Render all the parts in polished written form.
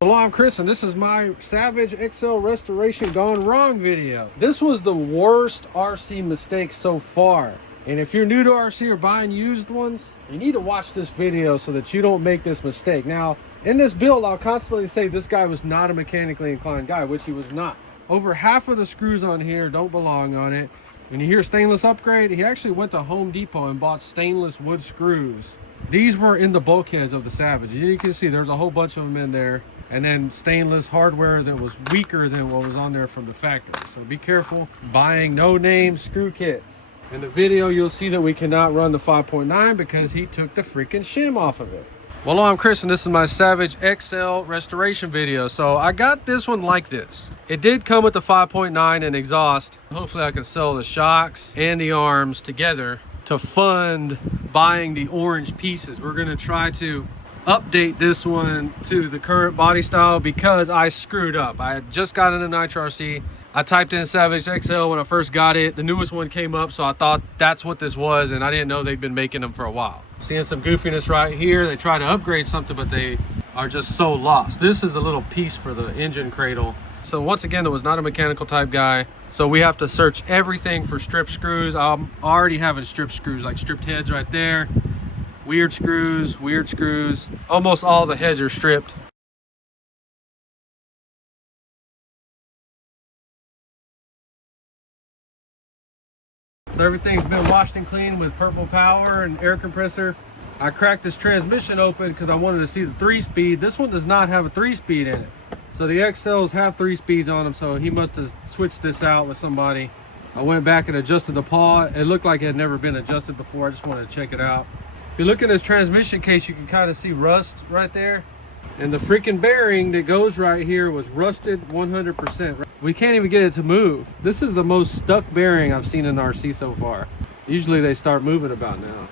Hello, I'm Chris, and this is my Savage XL Restoration Gone Wrong video. This was the worst RC mistake so far. And if you're new to RC or buying used ones, you need to watch this video so that you don't make this mistake. Now, in this build, I'll constantly say this guy was not a mechanically inclined guy, which he was not. Over half of the screws on here don't belong on it. When you hear stainless upgrade, he actually went to Home Depot and bought stainless wood screws. These were in the bulkheads of the Savage. You can see there's a whole bunch of them in there. And then stainless hardware that was weaker than what was on there from the factory. So be careful buying no-name screw kits. In the video, you'll see that we cannot run the 5.9 because he took the freaking shim off of it. Well, I'm Chris, and this is my Savage XL restoration video. So I got this one like this. It did come with the 5.9 and exhaust. Hopefully I can sell the shocks and the arms together to fund buying the orange pieces. We're gonna try to update this one to the current body style because I screwed up. I had just got into Nitro RC. I typed in Savage XL when I first got it. The newest one came up, so I thought that's what this was, and I didn't know they'd been making them for a while. Seeing some goofiness right here. They try to upgrade something, but they are just so lost. This is the little piece for the engine cradle. So once again, it was not a mechanical type guy. So we have to search everything for strip screws. I'm already having strip screws, like stripped heads right there. Weird screws. Almost all the heads are stripped. So everything's been washed and cleaned with purple power and air compressor. I cracked this transmission open because I wanted to see the 3-speed. This one does not have a 3-speed in it. So the XLs have 3 speeds on them, so he must have switched this out with somebody. I went back and adjusted the paw. It looked like it had never been adjusted before. I just wanted to check it out. If you look in this transmission case, you can kind of see rust right there. And the freaking bearing that goes right here was rusted 100%. We can't even get it to move. This is the most stuck bearing I've seen in RC so far. Usually they start moving about now.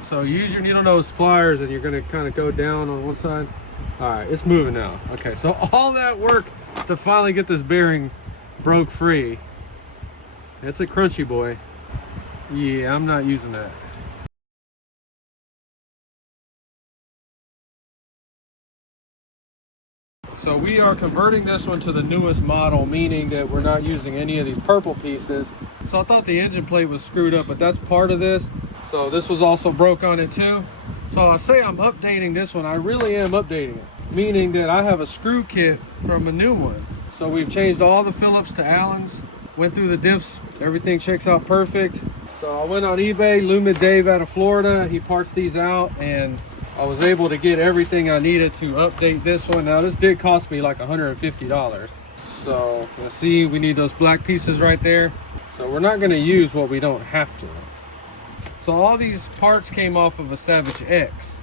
So use your needle nose pliers and you're gonna kind of go down on one side. All right, it's moving now. Okay, so all that work to finally get this bearing broke free. It's a crunchy boy. Yeah, I'm not using that. So we are converting this one to the newest model, meaning that we're not using any of these purple pieces. So I thought the engine plate was screwed up, but that's part of this. So this was also broke on it too. So I say I'm updating this one. I really am updating it, meaning that I have a screw kit from a new one. So we've changed all the Phillips to Allens, went through the diffs, everything checks out perfect. So I went on eBay, Lumid Dave out of Florida, he parts these out, and I was able to get everything I needed to update this one. Now this did cost me like $150. So let's see, we need those black pieces right there. So we're not gonna use what we don't have to. So all these parts came off of a Savage X.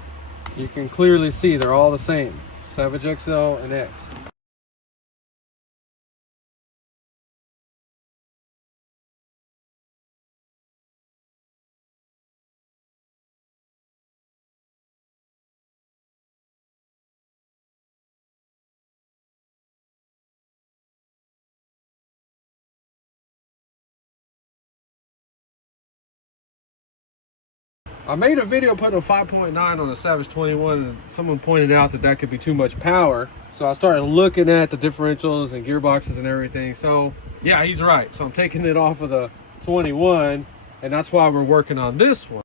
You can clearly see they're all the same. Savage XL and X. I made a video putting a 5.9 on a Savage 21 and someone pointed out that that could be too much power. So I started looking at the differentials and gearboxes and everything. So yeah, he's right. So I'm taking it off of the 21 and that's why we're working on this one.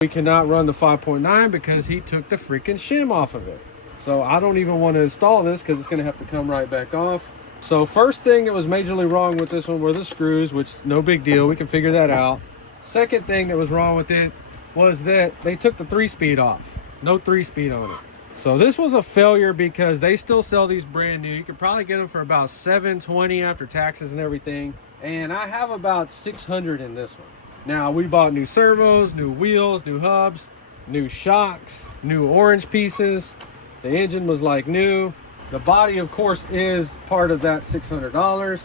We cannot run the 5.9 because he took the freaking shim off of it. So I don't even want to install this because it's going to have to come right back off. So first thing that was majorly wrong with this one were the screws, which no big deal. We can figure that out. Second thing that was wrong with it was that they took the 3-speed off. No 3-speed on it. So this was a failure because they still sell these brand new. You could probably get them for about $720 after taxes and everything. And I have about 600 in this one. Now we bought new servos, new wheels, new hubs, new shocks, new orange pieces. The engine was like new. The body, of course, is part of that $600.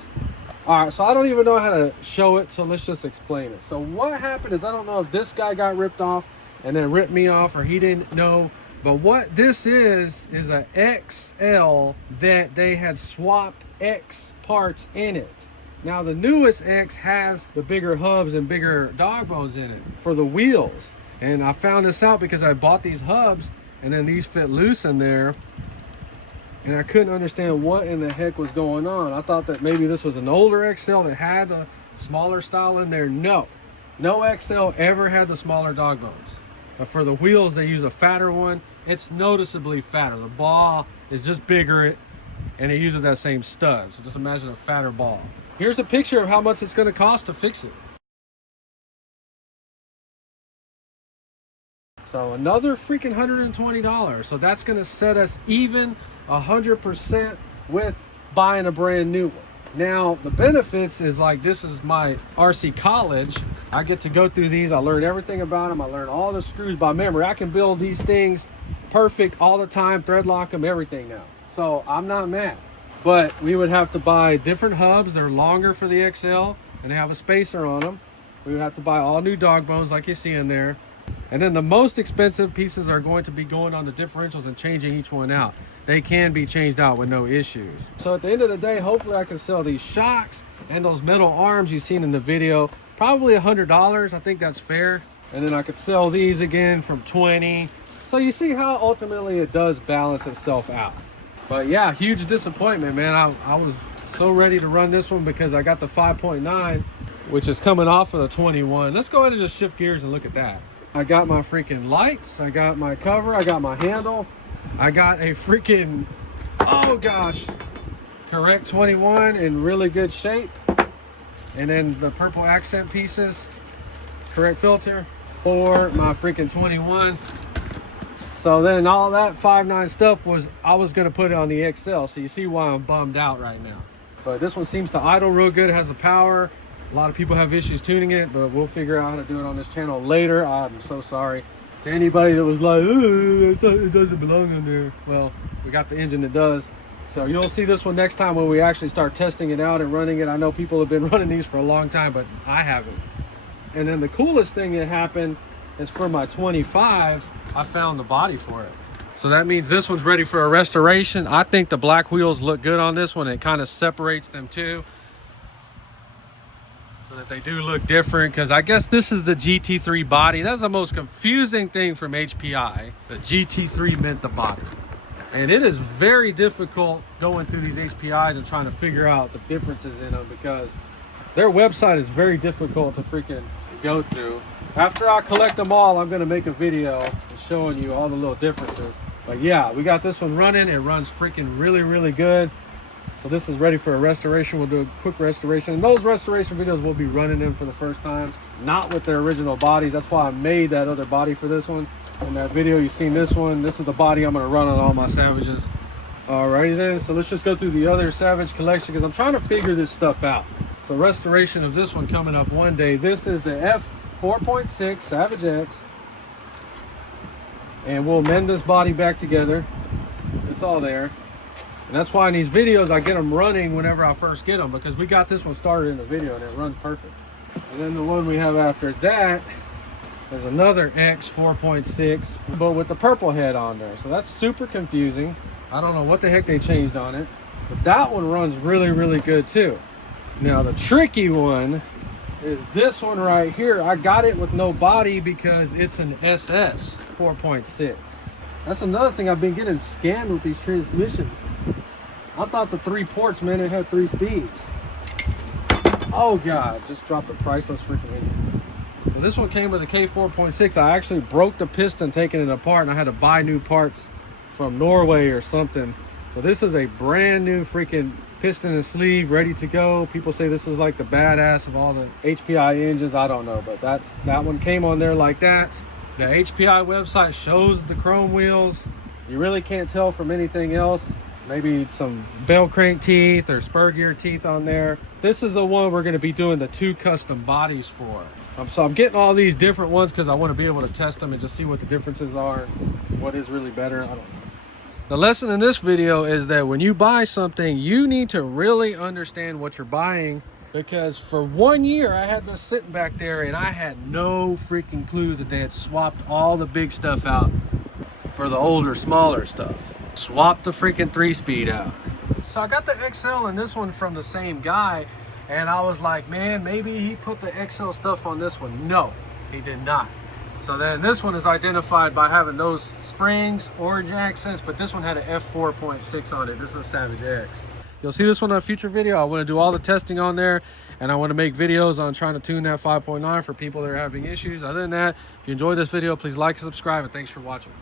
All right, so I don't even know how to show it, so let's just explain it. So what happened is, I don't know if this guy got ripped off and then ripped me off, or he didn't know. But what this is a XL that they had swapped X parts in it. Now the newest X has the bigger hubs and bigger dog bones in it for the wheels. And I found this out because I bought these hubs and then these fit loose in there. And I couldn't understand what in the heck was going on. I thought that maybe this was an older XL that had the smaller style in there. No XL ever had the smaller dog bones. But for the wheels, they use a fatter one. It's noticeably fatter. The ball is just bigger and it uses that same stud. So just imagine a fatter ball. Here's a picture of how much it's going to cost to fix it. So another freaking $120. So that's going to set us even 100% with buying a brand new one. Now the benefits is like, this is my RC college. I get to go through these. I learn everything about them. I learn all the screws by memory. I can build these things perfect all the time, thread lock them, everything now. So I'm not mad. But we would have to buy different hubs. They're longer for the XL and they have a spacer on them. We would have to buy all new dog bones like you see in there. And then the most expensive pieces are going to be going on the differentials and changing each one out. They can be changed out with no issues. So at the end of the day, hopefully I can sell these shocks and those metal arms you've seen in the video. Probably $100, I think that's fair. And then I could sell these again from 20. So you see how ultimately it does balance itself out. But yeah, huge disappointment, man. I was so ready to run this one because I got the 5.9, which is coming off of the 21. Let's go ahead and just shift gears and look at that. I got my freaking lights, I got my cover, I got my handle, I got a freaking, oh gosh, correct 21 in really good shape. And then the purple accent pieces, correct filter for my freaking 21. So then all that 5.9 stuff I was gonna put it on the XL. So you see why I'm bummed out right now. But this one seems to idle real good, has the power. A lot of people have issues tuning it, but we'll figure out how to do it on this channel later. I'm so sorry to anybody that was like, oh, it doesn't belong in there. Well, we got the engine that does. So you'll see this one next time when we actually start testing it out and running it. I know people have been running these for a long time, but I haven't. And then the coolest thing that happened is for my 25, I found the body for it. So that means this one's ready for a restoration. I think the black wheels look good on this one. It kind of separates them too, so that they do look different, because I guess this is the GT3 body. That's the most confusing thing from HPI. The GT3 meant the body. And it is very difficult going through these HPIs and trying to figure out the differences in them, because their website is very difficult to freaking go through. After I collect them all, I'm gonna make a video showing you all the little differences. But yeah, we got this one running. It runs freaking really, really good. So this is ready for a restoration. We'll do a quick restoration. And those restoration videos, we'll be running them for the first time, not with their original bodies. That's why I made that other body for this one. In that video, you've seen this one. This is the body I'm gonna run on all my Savages. Alrighty then, so let's just go through the other Savage collection, because I'm trying to figure this stuff out. So restoration of this one coming up one day. This is the F4.6 Savage X. And we'll mend this body back together. It's all there. And that's why in these videos, I get them running whenever I first get them, because we got this one started in the video and it runs perfect. And then the one we have after that is another X 4.6, but with the purple head on there. So that's super confusing. I don't know what the heck they changed on it, but that one runs really, really good too. Now the tricky one is this one right here. I got it with no body because it's an SS 4.6. That's another thing. I've been getting scammed with these transmissions. I thought the 3 ports, man, it had 3 speeds. Oh God, just dropped the priceless freaking engine. So this one came with a K4.6. I actually broke the piston taking it apart, and I had to buy new parts from Norway or something. So this is a brand new freaking piston and sleeve ready to go. People say this is like the badass of all the HPI engines. I don't know, but that one came on there like that. The HPI website shows the chrome wheels. You really can't tell from anything else. Maybe some bell crank teeth or spur gear teeth on there. This is the one we're going to be doing the 2 custom bodies for. So I'm getting all these different ones because I want to be able to test them and just see what the differences are, what is really better. I don't know. The lesson in this video is that when you buy something, you need to really understand what you're buying, because for 1 year I had this sitting back there and I had no freaking clue that they had swapped all the big stuff out for the older, smaller stuff. Swap the freaking 3-speed out. So I got the XL and this one from the same guy, And I was like, man, maybe he put the XL stuff on this one. No, he did not. So then this one is identified by having those springs, orange accents, but this one had an F4.6 on it. This is a Savage X. You'll see this one in a future video. I want to do all the testing on there, and I want to make videos on trying to tune that 5.9 for people that are having issues. Other than that, if you enjoyed this video, please like and subscribe, and thanks for watching.